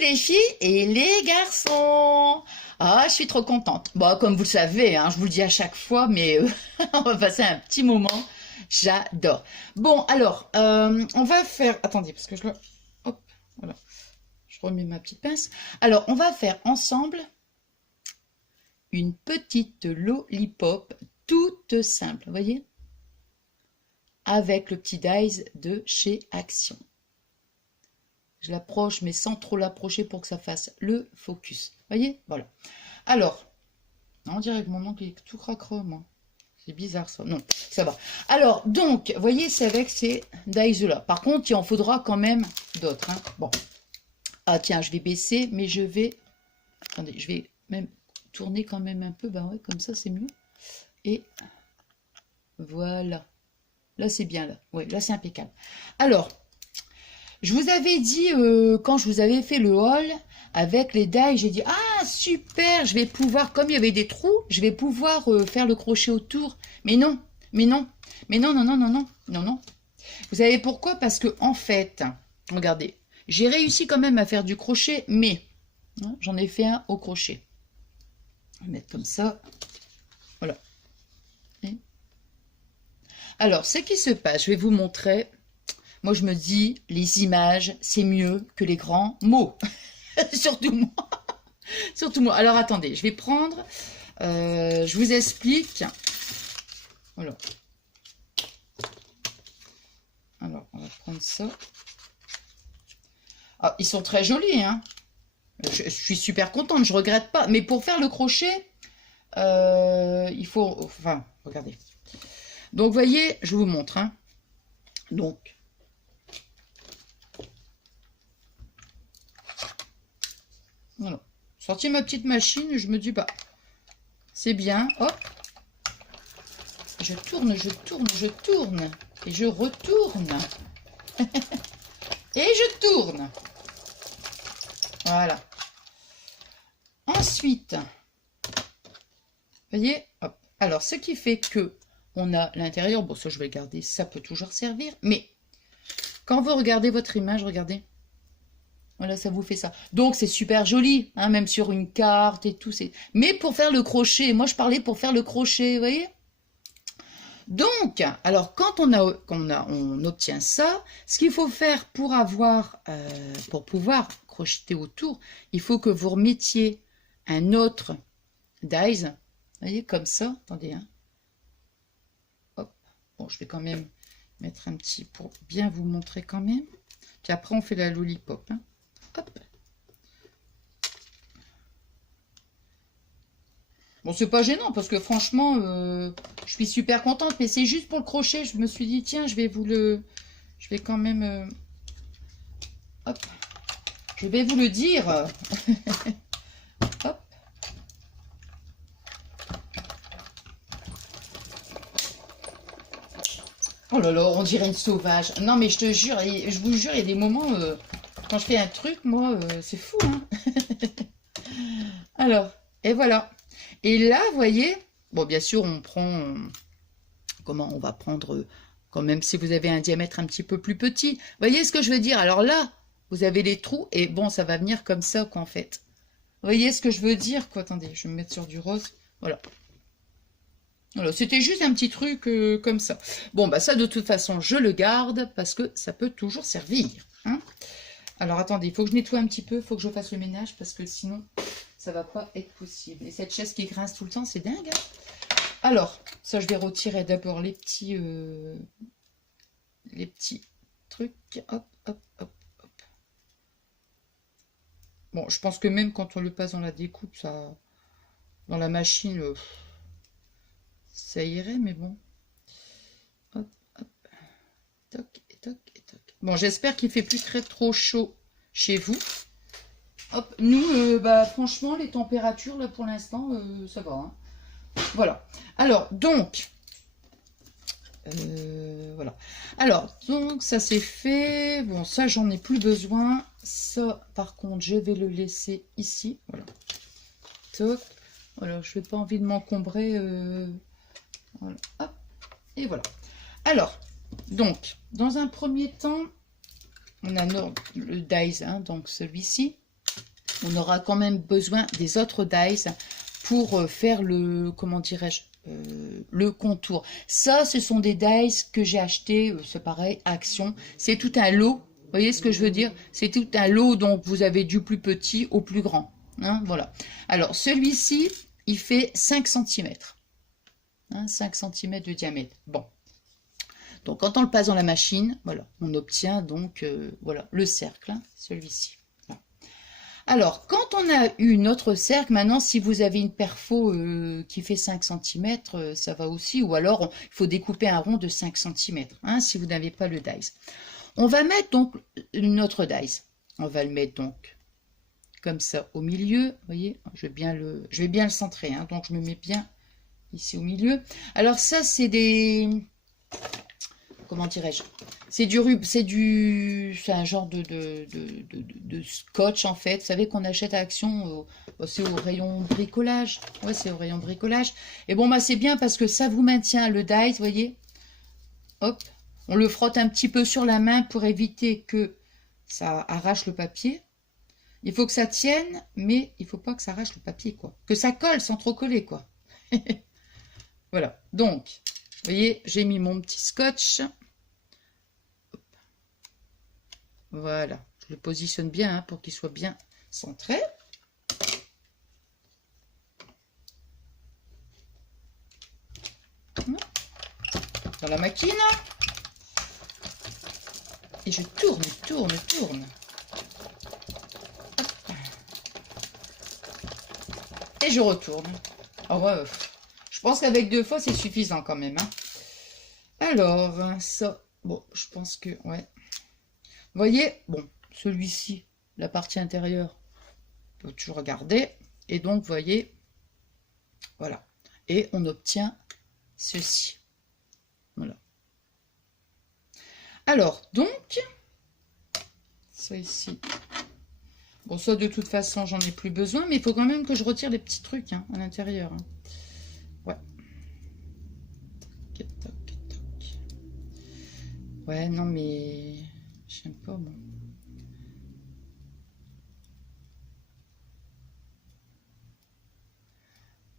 les filles et les garçons. Ah, je suis trop contente. Bon, comme vous le savez, hein, je vous le dis à chaque fois, mais on va passer un petit moment. J'adore. Bon, alors, on va faire... Attendez, parce que je le... Hop, voilà. Je remets ma petite pince. Alors, on va faire ensemble une petite lollipop toute simple, vous voyez? Avec le petit dies de chez Action. Je l'approche, mais sans trop l'approcher pour que ça fasse le focus. Vous voyez? Voilà. Alors, on dirait que mon ongle est tout cracra, moi. C'est bizarre, ça. Non, ça va. Alors, donc, vous voyez, c'est avec ces dies-là. Par contre, il en faudra quand même d'autres. Hein. Bon. Ah, tiens, je vais baisser, mais je vais... Attendez, je vais même tourner quand même un peu. Ben ouais, comme ça, c'est mieux. Et voilà. Là, c'est bien, là. Oui, là, c'est impeccable. Alors... Je vous avais dit, quand je vous avais fait le haul avec les dies, j'ai dit, ah super, je vais pouvoir, comme il y avait des trous, je vais pouvoir faire le crochet autour. Mais non, mais non, mais non, non, non, non, non, non, non. Vous savez pourquoi? Parce que en fait, regardez, j'ai réussi quand même à faire du crochet, mais hein, j'en ai fait un au crochet. On va mettre comme ça, voilà. Et alors, ce qui se passe, je vais vous montrer... Moi, je me dis, les images, c'est mieux que les grands mots. Surtout moi. Surtout moi. Alors, attendez, je vais prendre... je vous explique. Voilà. Alors, on va prendre ça. Ah, ils sont très jolis, hein. Je suis super contente, je regrette pas. Mais pour faire le crochet, il faut... Enfin, regardez. Donc, vous voyez, je vous montre. Hein. Donc... Voilà. Sorti ma petite machine, je me dis, bah, c'est bien, hop. Je tourne, je tourne, je tourne. Et je retourne. Et je tourne. Voilà. Ensuite, vous voyez, hop. Alors, ce qui fait que on a l'intérieur, bon, ça je vais le garder, ça peut toujours servir. Mais, quand vous regardez votre image, regardez. Voilà, ça vous fait ça. Donc, c'est super joli, hein, même sur une carte et tout. Mais pour faire le crochet, moi, je parlais pour faire le crochet, vous voyez? Donc, alors, quand on obtient ça, ce qu'il faut faire pour pour pouvoir crocheter autour, il faut que vous remettiez un autre dies, vous voyez, comme ça. Attendez, hein. Hop. Bon, je vais quand même mettre un petit pour bien vous montrer quand même. Puis après, on fait la lollipop, hein. Hop. Bon, c'est pas gênant parce que franchement, je suis super contente, mais c'est juste pour le crochet. Je me suis dit, tiens, je vais quand même, hop, je vais vous le dire. Hop. Oh là là, on dirait une sauvage. Non, mais je te jure, je vous jure, il y a des moments, quand je fais un truc, moi, c'est fou, hein. Alors, et voilà. Et là, vous voyez, bon, bien sûr, on prend, comment on va prendre, quand même, si vous avez un diamètre un petit peu plus petit. Vous voyez ce que je veux dire? Alors là, vous avez les trous, et bon, ça va venir comme ça, quoi, en fait. Vous voyez ce que je veux dire, quoi? Attendez, je vais me mettre sur du rose. Voilà. Voilà, c'était juste un petit truc comme ça. Bon, bah ça, de toute façon, je le garde, parce que ça peut toujours servir, hein. Alors, attendez, il faut que je nettoie un petit peu, il faut que je fasse le ménage, parce que sinon, ça va pas être possible. Et cette chaise qui grince tout le temps, c'est dingue, hein. Alors, ça, je vais retirer d'abord les petits trucs. Hop, hop, hop, hop. Bon, je pense que même quand on le passe dans la découpe, ça, dans la machine, ça irait, mais bon. Hop, hop. Toc, et toc, et toc. Bon, j'espère qu'il fait plus trop chaud chez vous. Hop, nous, bah, franchement, les températures, là, pour l'instant, ça va, hein. Voilà. Alors, donc, voilà. Alors, donc, ça c'est fait. Bon, ça, j'en ai plus besoin. Ça, par contre, je vais le laisser ici. Voilà. Toc. Voilà, je n'ai pas envie de m'encombrer. Voilà. Hop. Et voilà. Alors, donc, dans un premier temps, on a le dies, hein, donc celui-ci. on aura quand même besoin des autres dies pour faire le, comment dirais-je, le contour. Ça, ce sont des dies que j'ai achetés, c'est pareil, Action. C'est tout un lot, vous voyez ce que je veux dire? C'est tout un lot, donc vous avez du plus petit au plus grand. Hein, voilà. Alors, celui-ci, il fait 5 cm. Hein, 5 cm de diamètre. Bon. Donc, quand on le passe dans la machine, voilà, on obtient donc voilà, le cercle, hein, celui-ci. Voilà. Alors, quand on a eu notre cercle, maintenant, si vous avez une perfo qui fait 5 cm, ça va aussi. Ou alors, il faut découper un rond de 5 cm, hein, si vous n'avez pas le dies. On va mettre donc notre dies. On va le mettre donc comme ça au milieu. Vous voyez, je vais bien le centrer. Hein, donc, je me mets bien ici au milieu. Alors, ça, c'est des... Comment dirais-je? C'est un genre de scotch en fait. Vous savez qu'on achète à Action, c'est au rayon bricolage. Ouais, c'est au rayon bricolage. Et bon, bah c'est bien parce que ça vous maintient le dies, vous voyez. Hop, on le frotte un petit peu sur la main pour éviter que ça arrache le papier. Il faut que ça tienne, mais il faut pas que ça arrache le papier, quoi. Que ça colle sans trop coller, quoi. Voilà. Donc, vous voyez, j'ai mis mon petit scotch. Voilà, je le positionne bien hein, pour qu'il soit bien centré. Dans la machine. Et je tourne. Et je retourne. Oh ouais, je pense qu'avec 2 fois, c'est suffisant quand même. Hein. Alors, ça, bon, je pense que, ouais. Vous voyez, bon, celui-ci, la partie intérieure, on peut toujours regarder. Et donc, vous voyez, voilà. Et on obtient ceci. Voilà. Alors, donc, ça ici. Bon, ça, de toute façon, j'en ai plus besoin, mais il faut quand même que je retire les petits trucs hein, à l'intérieur. Hein. Ouais. Toc, toc, toc. Ouais, non, mais... J'aime pas, moi.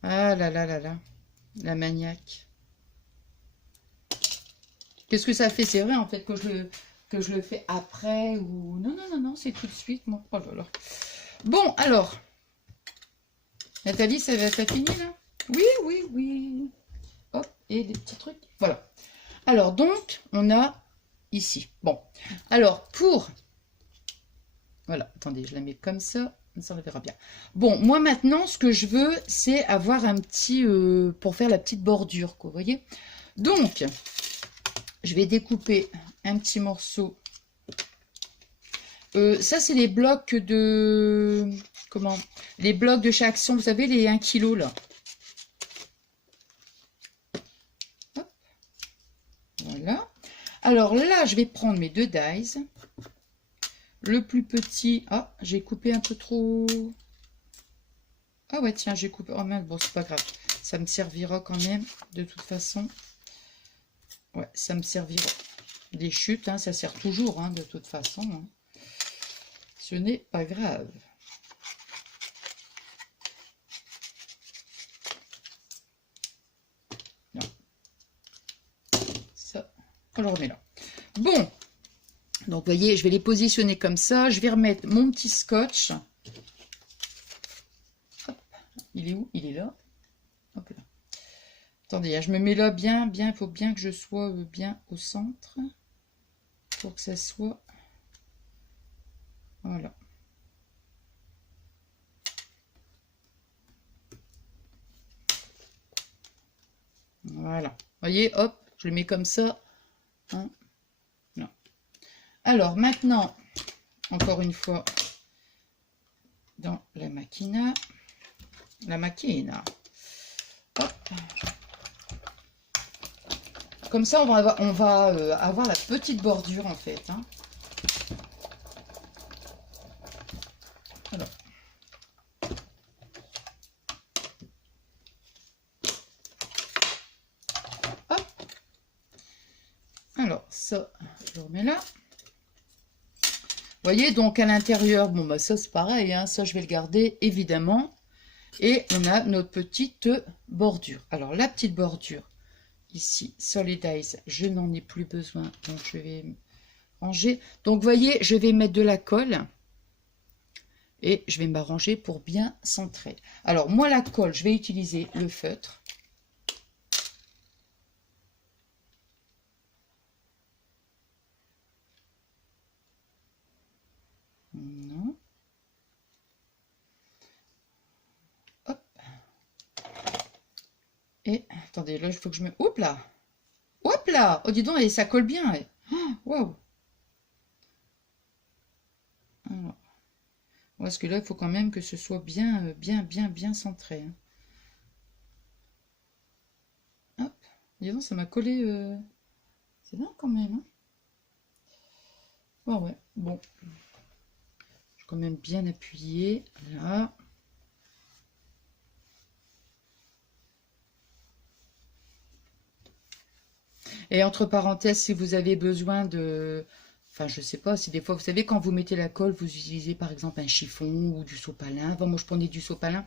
Ah là là là là. La maniaque. Qu'est-ce que ça fait? C'est vrai, en fait, que je le fais après ou... Non, non, non, non, c'est tout de suite, moi. Oh là là. Bon, alors. Nathalie, ça finit, là? Oui, oui, oui. Hop, et des petits trucs. Voilà. Alors, donc, on a ici. Bon. Alors, pour... Voilà, attendez, je la mets comme ça. Ça, on le verra bien. Bon, moi, maintenant, ce que je veux, c'est avoir un petit... pour faire la petite bordure, quoi, vous voyez? Donc... Je vais découper un petit morceau. Ça, c'est les blocs de... Comment? Les blocs de chez Action. Vous savez, les 1 kg, là. Hop. Voilà. Alors là, je vais prendre mes 2 dies. Le plus petit... Ah, j'ai coupé un peu trop... Ah ouais, tiens, j'ai coupé... Oh mince, bon, c'est pas grave. Ça me servira quand même, de toute façon. Ouais, ça me servira. Des chutes, hein, ça sert toujours, hein, de toute façon. Hein. Ce n'est pas grave. Non. Ça, on le remet là. Bon. Donc, vous voyez, je vais les positionner comme ça. Je vais remettre mon petit scotch. Hop. Il est où? Il est là. Hop là. Attendez, je me mets là bien. Il faut bien que je sois bien au centre. Pour que ça soit... Voilà. Voilà. Vous voyez, hop, je le mets comme ça. Hein. Non. Alors, maintenant, encore une fois, dans la machine. Hop. Comme ça, on va avoir la petite bordure, en fait. Hein. Alors. Hop. Alors, ça, je le remets là. voyez, donc à l'intérieur, bon, bah ça c'est pareil, hein, ça je vais le garder évidemment. Et on a notre petite bordure. Alors la petite bordure, ici, Solidize, je n'en ai plus besoin, donc je vais ranger. Donc vous voyez, je vais mettre de la colle et je vais m'arranger pour bien centrer. Alors moi la colle, je vais utiliser le feutre. Non. Hop. Et attendez, là il faut que je me... Oups là. Hop là. Oh dis donc, et ça colle bien. Waouh. Alors, parce que là il faut quand même que ce soit bien, bien centré. Hein. Hop. Dis donc, ça m'a collé. C'est bien quand même. Hein. Oh ouais. Bon. Je vais quand même bien appuyer. Là. Et entre parenthèses, si vous avez besoin de... Enfin, je sais pas, si des fois, vous savez, quand vous mettez la colle, vous utilisez par exemple un chiffon ou du sopalin. Enfin, moi, je prenais du sopalin.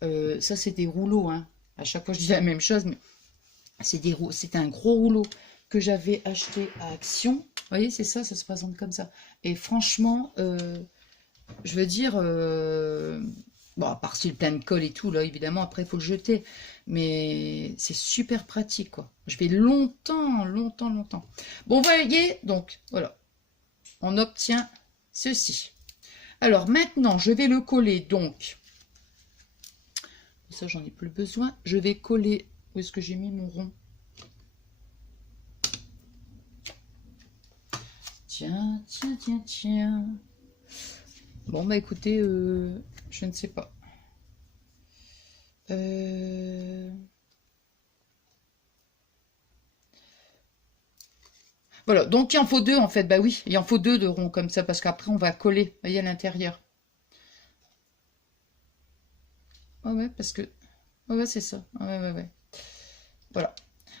Ça, c'est des rouleaux. Hein. À chaque fois, je dis la même chose, mais c'est un gros rouleau que j'avais acheté à Action. Vous voyez, c'est ça, ça se présente comme ça. Et franchement, je veux dire... Bon, à part si le plein de colle et tout, là, évidemment, après, il faut le jeter. Mais c'est super pratique, quoi. Je vais longtemps. Bon, vous voyez, donc, voilà. On obtient ceci. Alors, maintenant, je vais le coller, donc. Ça, j'en ai plus besoin. Je vais coller... Où est-ce que j'ai mis mon rond? Tiens. Bon, bah, écoutez, je ne sais pas. Voilà, donc il en faut deux en fait. Bah oui, il en faut deux de ronds comme ça parce qu'après on va coller, vous voyez, à l'intérieur. Ouais, parce que... Ouais, c'est ça. Ouais. Voilà.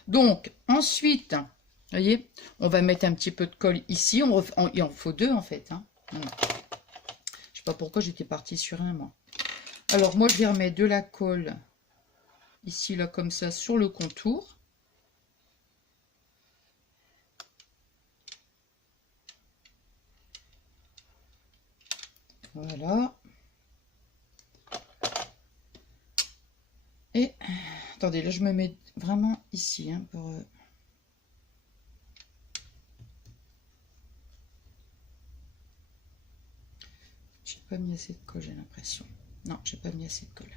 Donc, ensuite, vous voyez, on va mettre un petit peu de colle ici. Il en faut deux en fait. Hein. Voilà. Je sais pas pourquoi j'étais partie sur un, moi. Alors, moi, je vais remettre de la colle ici, là, comme ça, sur le contour. Voilà. Et, attendez, là, je me mets vraiment ici, hein, pour... J'ai pas mis assez de colle, j'ai l'impression. Non, j'ai pas mis assez de colle.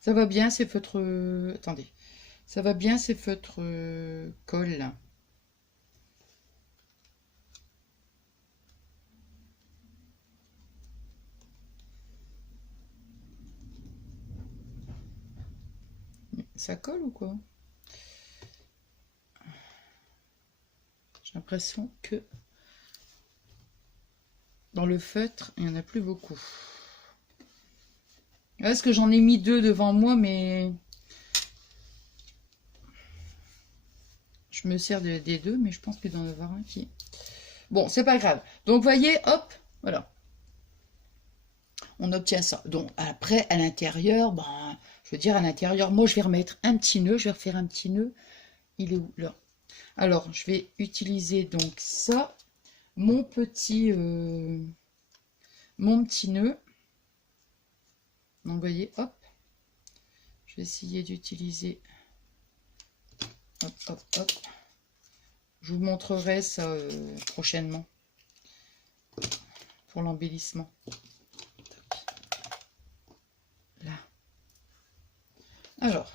Ça va bien, ces feutres... Attendez. Ça va bien, ces feutres colle. Ça colle ou quoi? J'ai l'impression que dans le feutre, il n'y en a plus beaucoup. Est-ce que j'en ai mis deux devant moi, mais je me sers des deux, mais je pense qu'il doit y en avoir un qui... Bon, c'est pas grave. Donc, voyez, hop, voilà. On obtient ça. Donc, après, à l'intérieur, ben, je veux dire, à l'intérieur, moi, je vais remettre un petit nœud. Je vais refaire un petit nœud. Il est où? Là. Alors, je vais utiliser donc ça, mon petit nœud. Donc, vous voyez, hop. Je vais essayer d'utiliser... Hop. Je vous montrerai ça prochainement pour l'embellissement. Là. Alors.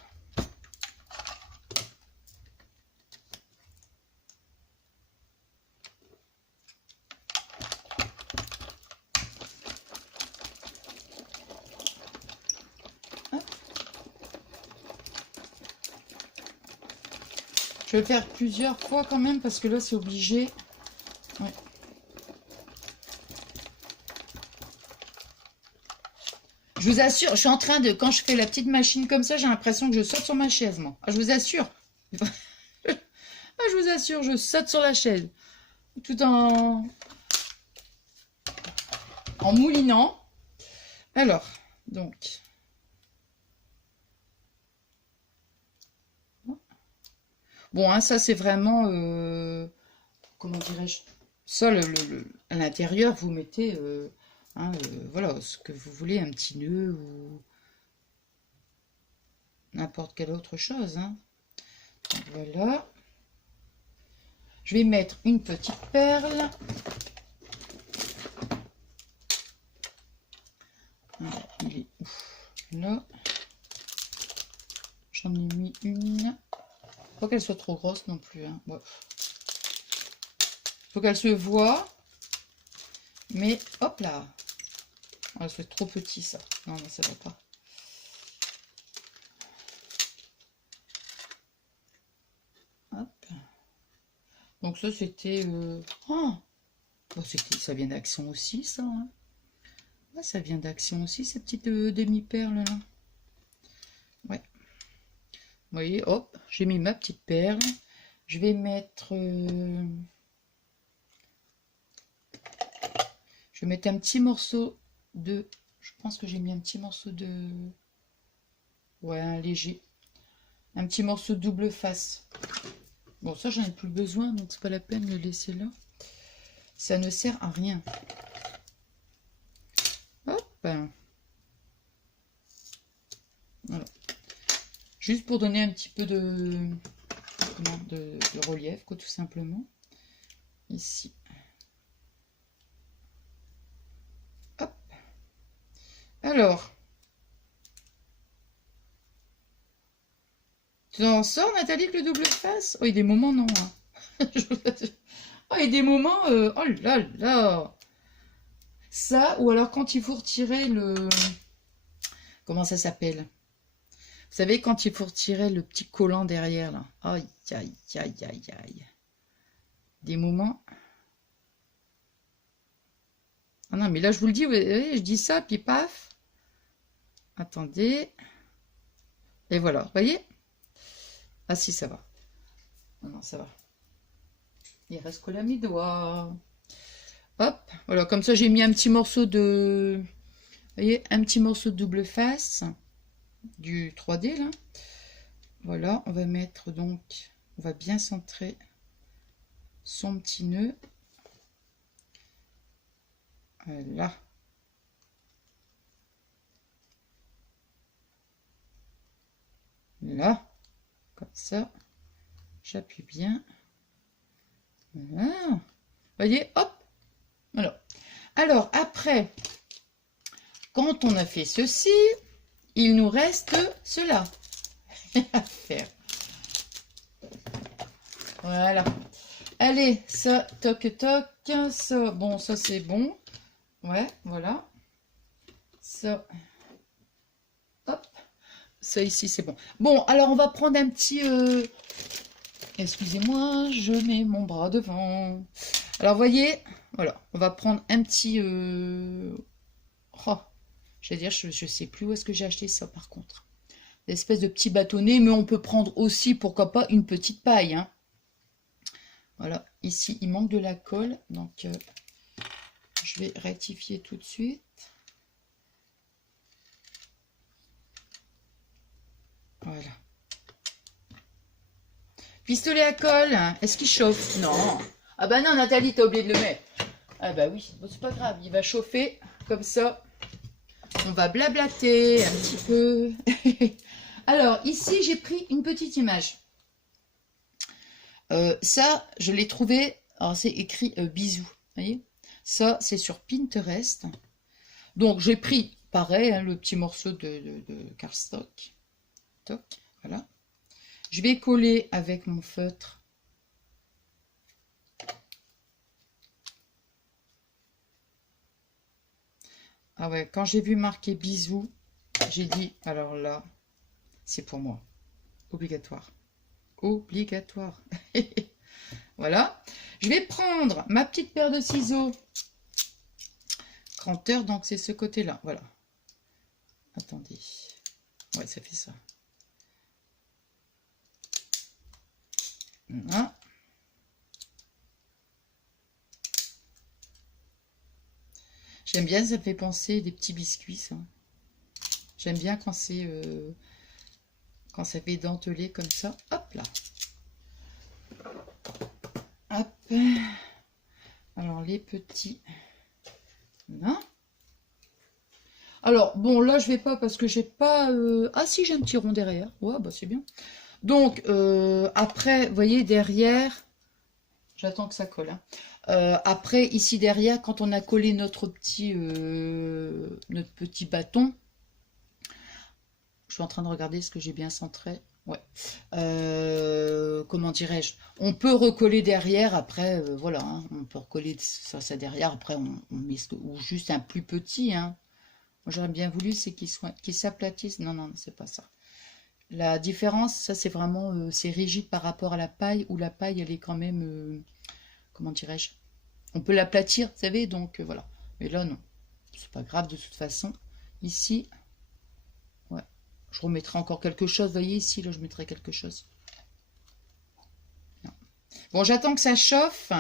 Je vais le faire plusieurs fois quand même parce que là c'est obligé. Ouais. Je vous assure, je suis en train de... Quand je fais la petite machine comme ça, j'ai l'impression que je saute sur ma chaise, moi. Ah, je vous assure. Ah, je vous assure, je saute sur la chaise. Tout en moulinant. Alors, donc... Bon, hein, ça, c'est vraiment... comment dirais-je? Ça, à l'intérieur, vous mettez... hein, voilà, ce que vous voulez, un petit nœud ou... n'importe quelle autre chose. Hein. Donc, voilà. Je vais mettre une petite perle. Voilà, il est là. J'en ai mis une. Faut qu'elle soit trop grosse non plus. Hein. Ouais. Faut qu'elle se voie. Mais hop là. Oh, c'est trop petit ça. Non, mais ça va pas. Hop. Donc ça c'était... Oh, ça vient d'Action aussi ça. Hein. Ouais, ça vient d'Action aussi ces petites demi-perles là. Ouais. Vous voyez, hop, j'ai mis ma petite perle. Je vais mettre... je vais mettre un petit morceau de... Je pense que j'ai mis un petit morceau de... Ouais, un léger. Un petit morceau de double face. Bon, ça, j'en ai plus besoin, donc c'est pas la peine de le laisser là. Ça ne sert à rien. Hop. Voilà. Juste pour donner un petit peu de... Comment, de relief, quoi, tout simplement. Ici. Hop. Alors. Tu en sors, Nathalie, que le double face? Oh, il y a des moments, non. Hein. Oh, il y a des moments... oh là là. Ça, ou alors quand il faut retirer le... Comment ça s'appelle? Vous savez, quand il faut retirer le petit collant derrière, là. Aïe, aïe, aïe, aïe, aïe. Des moments... Ah non, mais là, je vous le dis, vous voyez, je dis ça, puis paf. Attendez. Et voilà, vous voyez? Ah si, ça va. Non, non, ça va. Il reste que la mi-doigt. Hop, voilà, comme ça, j'ai mis un petit morceau de... Vous voyez, un petit morceau de double face du 3D, là. Voilà, on va mettre donc... On va bien centrer son petit nœud. Voilà. Là. Comme ça. J'appuie bien. Voilà. Vous voyez, hop. Voilà. Alors, après, quand on a fait ceci, il nous reste cela à faire. Voilà. Allez, ça, toc, toc. Ça, bon, ça, c'est bon. Ouais, voilà. Ça. Hop. Ça, ici, c'est bon. Bon, alors, on va prendre un petit... Excusez-moi, je mets mon bras devant. Alors, voyez, voilà. On va prendre un petit... Oh, j'allais dire, je sais plus où est-ce que j'ai acheté ça, par contre. L'espèce de petit bâtonnet, mais on peut prendre aussi, pourquoi pas, une petite paille. Hein. Voilà, ici, il manque de la colle, donc je vais rectifier tout de suite. Voilà. Pistolet à colle, est-ce qu'il chauffe? Non. Ah bah non, Nathalie, t'as oublié de le mettre. Ah bah oui, bon, c'est pas grave, il va chauffer, comme ça. On va blablater un petit peu. Alors, ici, j'ai pris une petite image. Ça, je l'ai trouvé, alors c'est écrit bisous, voyez. Ça, c'est sur Pinterest. Donc, j'ai pris, pareil, hein, le petit morceau de cardstock. Toc, voilà. Je vais coller avec mon feutre. Ah ouais, quand j'ai vu marquer bisous, j'ai dit, alors là, c'est pour moi. Obligatoire. Obligatoire. Voilà. Je vais prendre ma petite paire de ciseaux. Granteur, donc c'est ce côté-là. Voilà. Attendez. Ouais, ça fait ça. Voilà. J'aime bien, ça me fait penser des petits biscuits, ça. J'aime bien quand c'est quand ça fait dentelé comme ça. Hop là. Hop. Alors les petits. Là. Alors bon, là je vais pas parce que j'ai pas. Ah si, j'ai un petit rond derrière. Ouais, bah c'est bien. Donc après, vous voyez derrière. J'attends que ça colle. Hein. Après, ici derrière, quand on a collé notre petit bâton, je suis en train de regarder ce que j'ai bien centré. Ouais. Comment dirais-je? On peut recoller derrière. Après, voilà, hein, on peut recoller ça derrière. Après, on met ou juste un plus petit. Hein. Moi, j'aurais bien voulu, c'est qu'il s'aplatisse. Non, non, c'est pas ça. La différence, ça, c'est vraiment, c'est rigide par rapport à la paille, où la paille, elle est quand même, comment dirais-je? On peut l'aplatir, vous savez, donc voilà. Mais là, non. C'est pas grave de toute façon. Ici, ouais. Je remettrai encore quelque chose. Vous voyez, ici, là, je mettrai quelque chose. Non. Bon, j'attends que ça chauffe.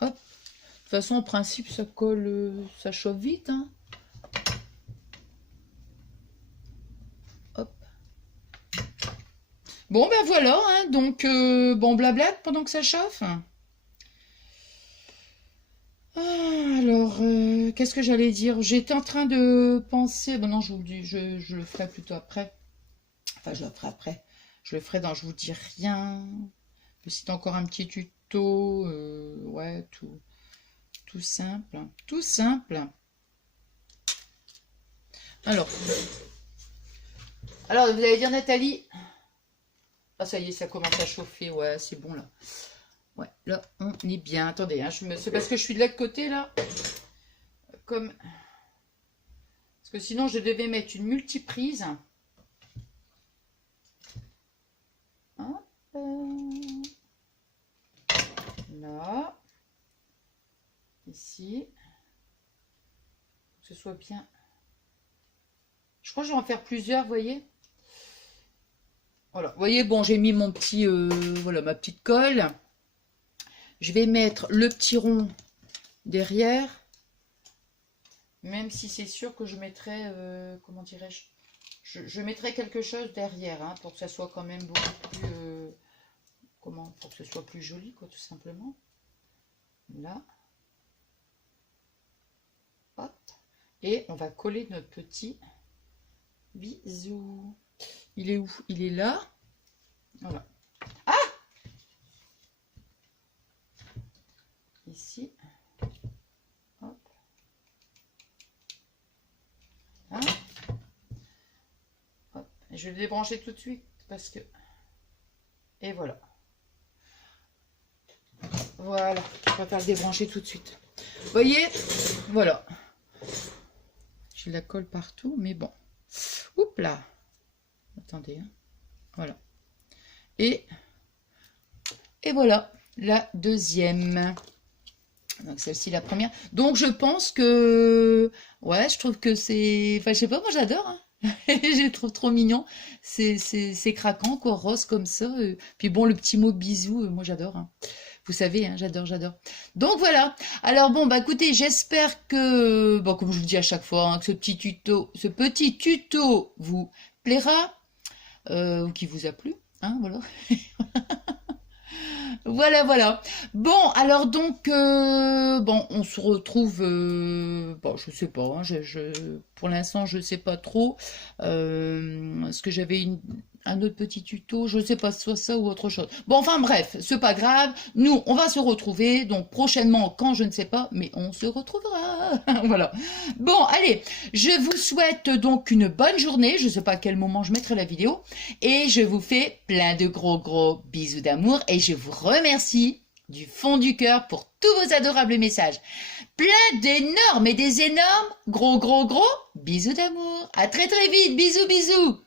Hop. De toute façon, en principe, ça colle, ça chauffe vite, hein. Hop. Bon, ben voilà, hein, donc, bon, blabla pendant que ça chauffe. Alors, qu'est-ce que j'allais dire? J'étais en train de penser... Bon, non, je vous le dis, je le ferai plutôt après. Enfin, je le ferai après. Je le ferai dans Je vous dis rien. C'est encore un petit tuto. Ouais, tout simple. Tout simple. Alors, vous allez dire, Nathalie... Ah, ça y est, ça commence à chauffer. Ouais, c'est bon, là. Ouais, là, on est bien. Attendez, hein, c'est parce que je suis de l'autre côté, là. Comme... Parce que sinon, je devais mettre une multiprise. Hop. Là. Ici. Que ce soit bien. Je crois que je vais en faire plusieurs, vous voyez. Voilà, vous voyez, bon, j'ai mis mon petit... voilà, ma petite colle. Je vais mettre le petit rond derrière. Même si c'est sûr que je mettrai... comment dirais-je, je mettrai quelque chose derrière, hein, pour que ça soit quand même beaucoup plus... comment? Pour que ce soit plus joli, quoi, tout simplement. Là. Hop. Et on va coller notre petit bisou. Il est où? Il est là. Voilà. Ah! Ici. Hop. Hein? Hop. Je vais le débrancher tout de suite parce que... Et voilà. Voilà. Je vais faire le débrancher tout de suite. Vous voyez? Voilà. J'ai la colle partout, mais bon. Oups là. Attendez. Hein. Voilà. Et voilà. La deuxième. Donc celle-ci, la première. Donc je pense que... Ouais, je trouve que c'est... Enfin, je sais pas, moi j'adore. Hein. Je les trouve trop mignon. C'est craquant, quoi, rose comme ça. Puis bon, le petit mot bisou, moi j'adore. Hein. Vous savez, hein, j'adore, j'adore. Donc voilà. Alors bon, bah écoutez, j'espère que, bon, comme je vous dis à chaque fois, hein, que ce petit tuto vous plaira, ou qui vous a plu, hein, voilà. Voilà, voilà. Bon, alors donc, bon, on se retrouve, bon, je sais pas, hein, pour l'instant, je sais pas trop. Est-ce que j'avais un autre petit tuto? Je sais pas, soit ça ou autre chose. Bon, enfin bref, c'est pas grave. Nous, on va se retrouver, donc prochainement, quand je ne sais pas, mais on se retrouvera. Voilà. Bon, allez, je vous souhaite donc une bonne journée. Je sais pas à quel moment je mettrai la vidéo. Et je vous fais plein de gros bisous d'amour et je vous remercie du fond du cœur pour tous vos adorables messages. Plein d'énormes et des énormes gros bisous d'amour. À très vite. Bisous.